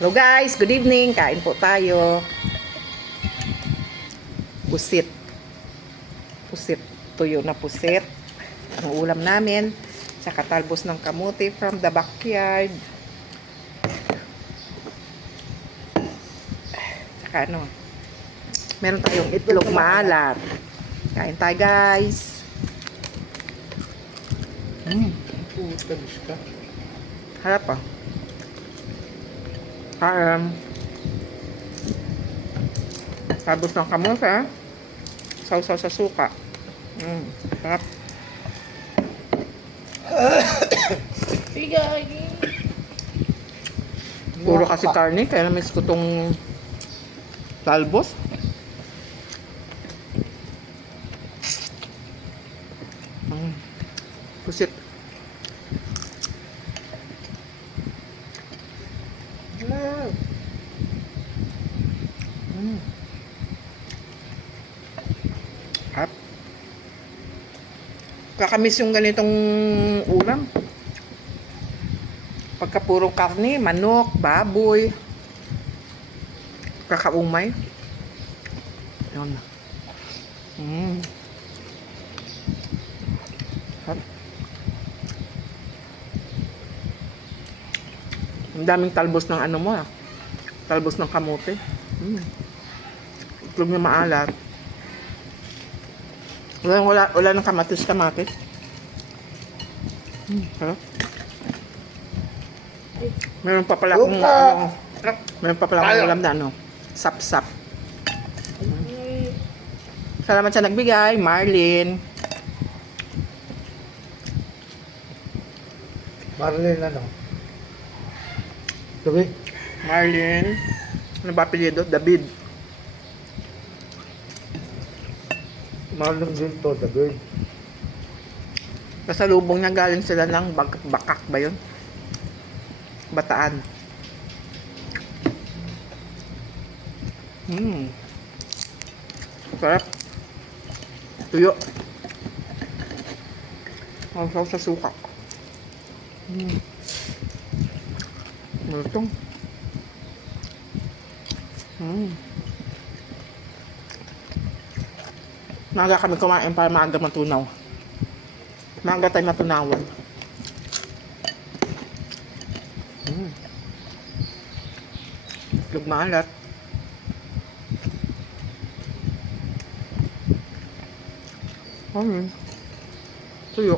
Hello guys, good evening. Kain po tayo. Pusit. Pusit. Tuyo na pusit. Ang ulam namin. Tsaka talbos ng kamote from the backyard. Tsaka ano, meron tayong itlog maalat. Kain tayo guys. Puta, ka. Harap ah. Talbos ng kamote ah. Sausaw sa suka. Sarap. Puro kasi karne, kaya na-miss ko tong talbos. Pusit. Harap. Kakamiss yung ganitong ulam. Pagka puro karne, manok, baboy, kakaumay. Yun. Harap. Ang daming talbos ng ano mo ah. Talbos ng kamote. Itlog na maalat. Wala ng kamatis. Harap. Meron pa pala akong meron pa pala akong ulam na ano, sap-sap. Salamat sa nagbigay, Marlene. Marlene ano? Sabi? Marlene. Ano ba apelyido? David. Marlene din to, David. Kasalubong niya galing sila ng Bakak ba yun? Bataan. Sarap. Tuyo. Sausaw sa suka. Malutong. Maaga kami kumain para maaga matunaw. Maaga tayo matunawan. Itlog maalat. Tuyo.